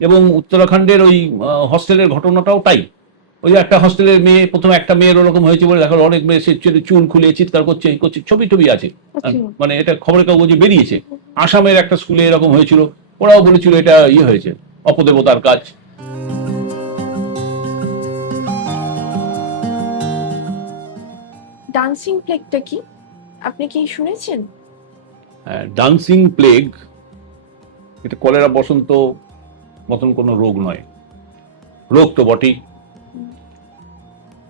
এবং উত্তরাখণ্ডের ওই হস্টেলের ঘটনাটাও তাই। ওই যে একটা হস্টেলের মেয়ে, প্রথমে একটা মেয়ের ওরকম হয়েছে বলে দেখা অনেক মেয়ে সে চুল খুলে চিৎকার করছে, এই করছে, ছবি টবি আছে। আচ্ছা। মানে এটা খবরের কাগজে বেরিয়েছে। আসামের একটা স্কুলে এরকম হয়েছিল, ওরাও বলেছিল এটা ইয়ে হয়েছে, অপদেবতার কাজ। ডান্সিং প্লেগটা কি, আপনি কি শুনেছেন? ডান্সিং প্লেগ এটা কলেরা বসন্ত মতন কোনো রোগ নয়, রোগ তো বটেই।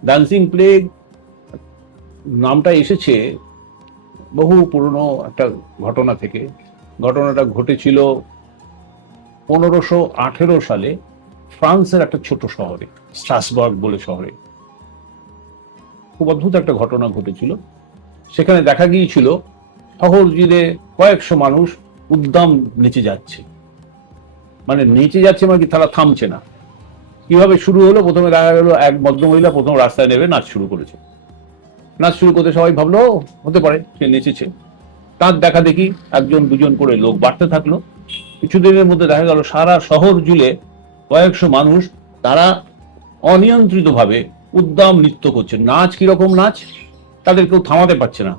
ডান্সিং প্লেগ নামটা এসেছে বহু পুরনো একটা ঘটনা থেকে। ঘটনাটা ঘটেছিল 1518 সালে ফ্রান্সের একটা ছোট শহরে, স্ট্রাসবার্গ বলে শহরে। খুব অদ্ভুত একটা ঘটনা ঘটেছিল। সেখানে দেখা গিয়েছিল শহর জুড়ে কয়েকশো মানুষ উদ্দাম নেচে যাচ্ছে। মানে নেচে যাচ্ছে মানে কি, তারা থামছে না। কিভাবে শুরু হলো, প্রথমে দেখা গেল এক ভদ্রমহিলা প্রথম রাস্তায় নেমে নাচ শুরু করেছে। নাচ শুরু করতে সবাই ভাবলো হতে পারে সে নেচেছে। তার দেখা দেখি একজন দুজন করে লোক বাড়তে থাকলো। কিছুদিনের মধ্যে দেখা গেল সারা শহর জুড়ে কয়েকশো মানুষ, তারা অনিয়ন্ত্রিতভাবে উদ্দাম নৃত্য করছে। নাচ কিরকম নাচ, তাদের কেউ থামাতে পারছে না।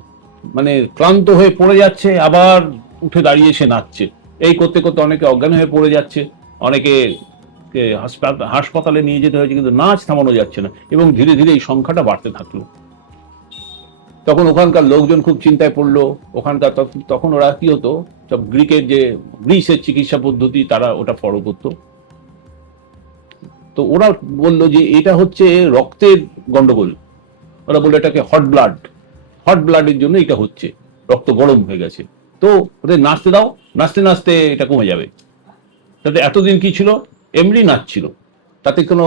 মানে ক্লান্ত হয়ে পড়ে যাচ্ছে, আবার উঠে দাঁড়িয়ে সে নাচছে। এই করতে করতে অনেকে অজ্ঞান হয়ে পড়ে যাচ্ছে, অনেকে হাসপাতালে নিয়ে যেতে হয়েছে, কিন্তু নাচ থামানো যাচ্ছে না। এবং ধীরে ধীরে এই সংখ্যাটা বাড়তে থাকলো। তখন ওখানকার লোকজন খুব চিন্তায় পড়লো। ওখানকার তখন ওরা কি হতো, সব গ্রিসের চিকিৎসা পদ্ধতি তারা ওটা ফলো করতো। তো ওরা বললো যে এটা হচ্ছে রক্তের গন্ডগোল। ওরা বললো এটাকে হট ব্লাড, হট ব্লাডের জন্য এটা হচ্ছে, রক্ত গরম হয়ে গেছে। তো ওদের নাচতে দাও, নাচতে নাচতে এটা কমে যাবে। তাতে এতদিন কি ছিল, এমনি নাচ ছিল, তাতে কোনো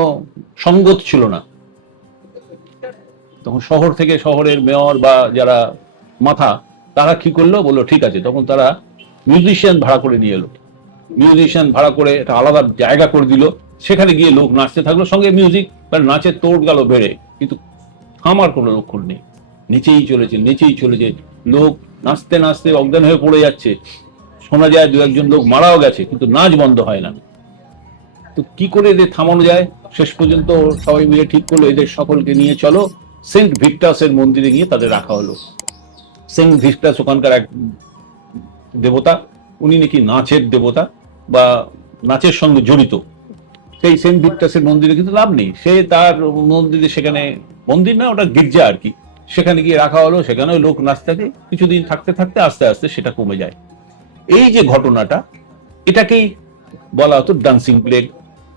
সঙ্গত ছিল না। তখন শহর থেকে, শহরের মেয়র বা যারা মাথা, তারা কি করলো, বললো ঠিক আছে। তখন তারা মিউজিশিয়ান ভাড়া করে নিয়ে এলো। মিউজিশিয়ান ভাড়া করে একটা আলাদা জায়গা করে দিল, সেখানে গিয়ে লোক নাচতে থাকলো, সঙ্গে মিউজিক, নাচের তোড় গেল বেড়ে। কিন্তু থামার কোনো লক্ষণ নেই, নেচেই চলেছে, নেচেই চলেছে। লোক নাচতে নাচতে অজ্ঞান হয়ে পড়ে যাচ্ছে। শোনা যায় দু একজন লোক মারাও গেছে, কিন্তু নাচ বন্ধ হয় না। তো কি করে এদের থামানো যায়, শেষ পর্যন্ত সবাই মিলে ঠিক করলো এদের সকলকে নিয়ে চলো সেন্ট ভিক্টাসের মন্দিরে গিয়ে তাদের রাখা হলো। সেন্ট ভিক্টাস ওখানকার এক দেবতা, উনি নাকি নাচের দেবতা বা নাচের সঙ্গে জড়িত। সেই সেন্ট ভিক্টাসের মন্দিরে কিন্তু লাভ নেই, সে তার মন্দিরে, সেখানে মন্দির না ওটা গির্জা আর কি, সেখানে গিয়ে রাখা হলো। সেখানেও লোক নাচতে থাকে, কিছুদিন থাকতে থাকতে আস্তে আস্তে সেটা কমে যায়। এই যে ঘটনাটা, এটাকেই বলা হতো ডান্সিং প্লেগ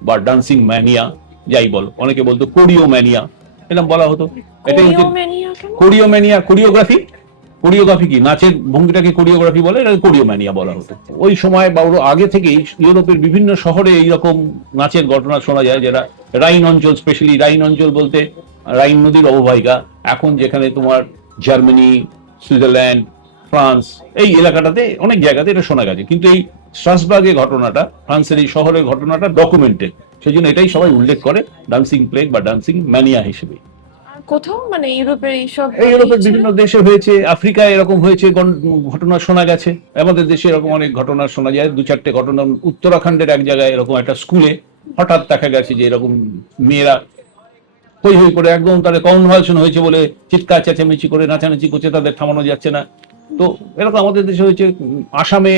বা ডান্সিং ম্যানিয়া, যাই বলো। অনেকে বলতো কোরিও ম্যানিয়া, এরকম বলা হতো। এটাই হচ্ছে কোরিওম্যানিয়া কেন? কোরিও ম্যানিয়া। কোরিওগ্রাফি, কোরিওগ্রাফি কি, নাচের ভঙ্গিটাকে কোরিওগ্রাফি বলে, এটা কোরিও ম্যানিয়া বলা হতো। ওই সময় বা ওর আগে থেকেই ইউরোপের বিভিন্ন শহরে এইরকম নাচের ঘটনা শোনা যায়, যেটা রাইন অঞ্চল, স্পেশালি রাইন অঞ্চল বলতে রাইন নদীর অববাহিকা, এখন যেখানে তোমার জার্মানি, সুইজারল্যান্ড, ফ্রান্স, এই এলাকাটাতে অনেক জায়গাতে এটা শোনা গেছে। কিন্তু এই স্ট্রাসবার্গের ঘটনাটা, ফ্রান্সের এই শহরের ঘটনাটা ডকুমেন্টেড, সেই জন্য এটাই সবাই উল্লেখ করে ডান্সিং প্লেগ বা ডান্সিং ম্যানিয়া হিসেবে। আর কোথাও মানে ইউরোপের এইসব এই ইউরোপের বিভিন্ন দেশে হয়েছে, আফ্রিকায় এরকম হয়েছে, ঘটনা শোনা গেছে। আমাদের দেশে এরকম অনেক ঘটনা শোনা যায়, দু চারটে ঘটনা। উত্তরাখণ্ডের এক জায়গায় এরকম একটা স্কুলে হঠাৎ দেখা গেছে যে এরকম মেয়েরা হই হই করে, একদম তাদের কনভালশন হয়েছে বলে চিৎকার চেঁচামেচি করে নাচানাচি করছে, তাদের থামানো যাচ্ছে না। তো এরকম আমাদের দেশে হয়েছে। আসামে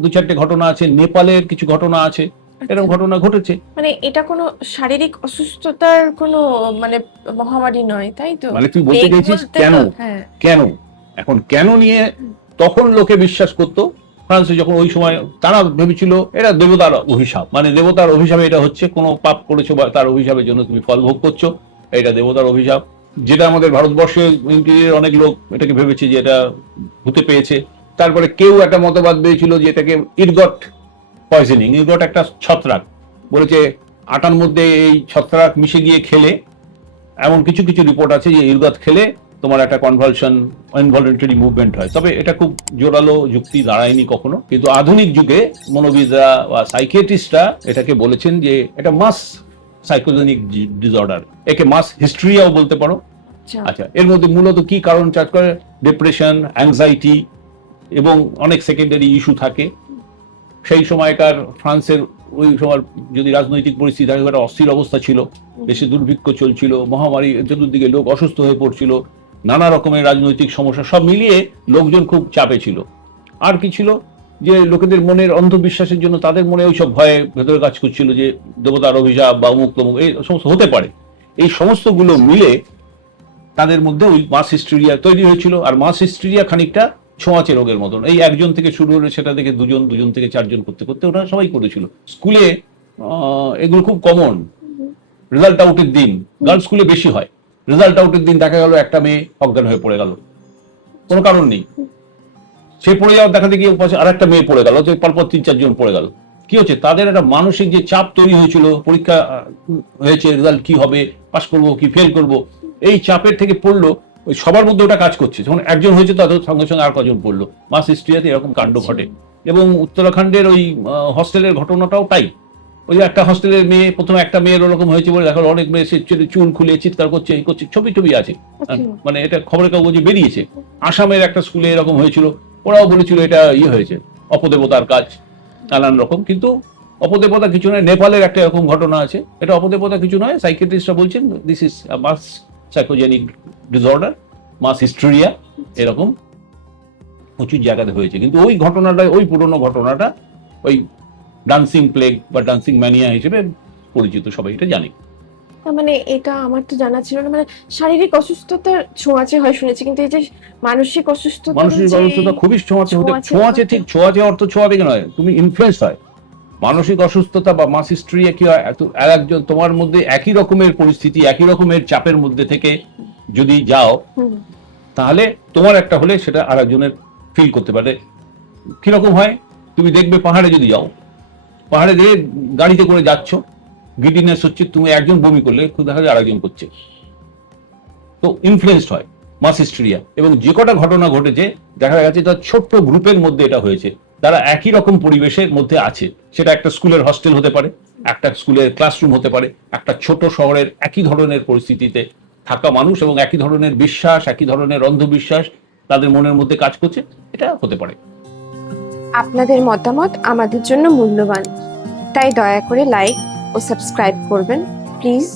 দু চারটে ঘটনা আছে, নেপালের কিছু ঘটনা আছে, এরকম ঘটনা ঘটেছে। মানে এটা কোনো শারীরিক অসুস্থতার কোনো মানে মহামারী নয়, তাই তো? মানে তুই বলতে প্লেগ চাইছিস বলতে কেন, তো হ্যাঁ। কেন এখন কেন নিয়ে তখন লোকে বিশ্বাস করতো। ফ্রান্সে যখন ওই সময় তারা ভেবেছিল এটা দেবতার অভিশাপ, মানে দেবতার অভিশাপে এটা হচ্ছে, কোনো পাপ করেছো বা তার অভিশাপের জন্য তুমি ফল ভোগ করছো, এটা দেবতার অভিশাপ। যেটা আমাদের ভারতবর্ষের ইন্টিরিয়র অনেক লোক এটাকে ভেবেছে যে এটা ভূতে পেয়েছে। তারপরে কেউ একটা মতবাদ পেয়েছিল যে এটাকে ইরগট পয়জনিং, ইরগট একটা ছত্রাক, বলেছে আটার মধ্যে এই ছত্রাক মিশে গিয়ে খেলে, এমন কিছু কিছু রিপোর্ট আছে যে ইরগত খেলে তোমার একটা কনভালশন, ইনভলন্টারি মুভমেন্ট হয়। তবে এটা খুব জোরালো যুক্তি দাঁড়ায়নি কখনো। কিন্তু আধুনিক যুগে মনোবিদরা বা সাইকিয়াট্রিস্টরা এটাকে বলেছেন যে এটা মাস সাইকোজেনিক ডিসঅর্ডার, একে মাস হিস্ট্রিয়াও বলতে পারো। আচ্ছা। আচ্ছা, এর মধ্যে মূলত কি কারণ চার্জ করে, ডিপ্রেশন, অ্যাংজাইটি এবং অনেক সেকেন্ডারি ইস্যু থাকে। সেই সময়কার ফ্রান্সের ওই সময় যদি রাজনৈতিক পরিস্থিতি থাকে, একটা অস্থির অবস্থা ছিল, দেশে দুর্ভিক্ষ চলছিল, মহামারী, চতুর্দিকে লোক অসুস্থ হয়ে পড়ছিল, নানা রকমের রাজনৈতিক সমস্যা, সব মিলিয়ে লোকজন খুব চাপে ছিল। আর কি ছিল, যে লোকেদের মনের অন্ধবিশ্বাসের জন্য তাদের মনে ওইসব ভয়ে ভেতরে কাজ করছিল যে দেবতার অভিশাপ বা অমুক তমুক এই সমস্ত হতে পারে। এই সমস্তগুলো মিলে তাদের মধ্যে ওই মাস হিস্টেরিয়া তৈরি হয়েছিল। আর মাস হিস্টেরিয়া খানিকটা ছোঁয়াচে রোগের মতন, এই একজন থেকে শুরু হলে সেটা থেকে দুজন, দুজন থেকে চারজন করতে করতে ওরা সবাই করেছিল। স্কুলে এগুলো খুব কমন। রেজাল্ট আউটের দিন, গার্লস স্কুলে বেশি হয়, রেজাল্ট আউটের দিন দেখা গেল একটা মেয়ে অজ্ঞান হয়ে পড়ে গেল, কোনো কারণ নেই, সে পড়ে যাওয়ার দেখা দেখি আর একটা মেয়ে পড়ে গেল, পরপর 3-4 জন পড়ে গেল। কি হচ্ছে, তাদের একটা মানসিক যে চাপ তৈরি হয়েছিল, পরীক্ষা হয়েছে, রেজাল্ট কি হবে, পাস করবো কি ফেল করব, এই চাপের থেকে পড়লো, ওই সবার মধ্যে ওটা কাজ করছে। যখন একজন হয়েছে তাদের সঙ্গে সঙ্গে আর কজন পড়লো। মাস হিস্ট্রিয়াতে এরকম কাণ্ড ঘটে। এবং উত্তরাখণ্ডের ওই হস্টেলের ঘটনাটাও তাই। ওই একটা হস্টেলের মেয়ে, প্রথমে একটা মেয়ের ওরকম হয়েছে বলে দেখা অনেক মেয়ে সে চুল খুলে চিৎকার করছে, এই করছে, ছবি টবি আছে, মানে এটা খবরের কাগজে বেরিয়েছে। আসামের একটা স্কুলে এরকম হয়েছিল, ওরাও বলেছিল এটা হয়েছে, অপদেবতার কাজ, নানান রকম। কিন্তু অপদেবতা কিছু নয়। নেপালের একটা এরকম ঘটনা আছে, এটা অপদেবতা কিছু নয়, সাইকিয়াট্রিস্টরা বলছেন this is mass psychogenic disorder, mass hysteria, এরকম প্রচুর জায়গাতে হয়েছে। কিন্তু ওই ঘটনাটা, ওই পুরনো ঘটনাটা ওই ডান্সিং প্লেগ বা ডান্সিং ম্যানিয়া হিসেবে পরিচিত, সবাই এটা জানে। মানে এটা আমার তো জানা ছিল না, মানে শারীরিক অসুস্থতার ছোঁয়াচে হয় শুনেছি, কিন্তু এই যে মানসিক অসুস্থতা, মানসিক অসুস্থতা খুবই ছোঁয়াচে হতে, ছোঁয়াচে ঠিক ছোঁয়াচে অর্থ ছোঁয়া দিকে নয়, তুমি ইনফ্লুয়েন্স হয়। মানসিক অসুস্থতা বা মাস হিস্ট্রিয়া কি হয়, একজন তোমার মধ্যে একই রকমের পরিস্থিতি, একই রকমের চাপের মধ্যে থেকে যদি যাও, তাহলে তোমার একটা হলে সেটা আর একজনের ফিল করতে পারে। কিরকম হয়, তুমি দেখবে পাহাড়ে যদি যাও, পাহাড়ে দিয়ে গাড়িতে করে যাচ্ছ, গিডিনেস হচ্ছে, তুমি একজন বমি করলে দেখা যায় আরেকজন করছে, তো ইনফ্লুয়েন্সড হয় মাস হিস্টেরিয়া। এবং যে কটা ঘটনা ঘটেছে দেখা গেছে তার ছোট্ট গ্রুপের মধ্যে এটা হয়েছে, তারা একই রকম পরিবেশের মধ্যে আছে। সেটা একটা স্কুলের হস্টেল হতে পারে, একটা স্কুলের ক্লাসরুম হতে পারে, একটা ছোট শহরের একই ধরনের পরিস্থিতিতে থাকা মানুষ এবং একই ধরনের বিশ্বাস, একই ধরনের অন্ধবিশ্বাস তাদের মনের মধ্যে কাজ করছে, এটা হতে পারে। আপনাদের মতামত আমাদের জন্য মূল্যবান, তাই দয়া করে লাইক ও সাবস্ক্রাইব করবেন প্লিজ।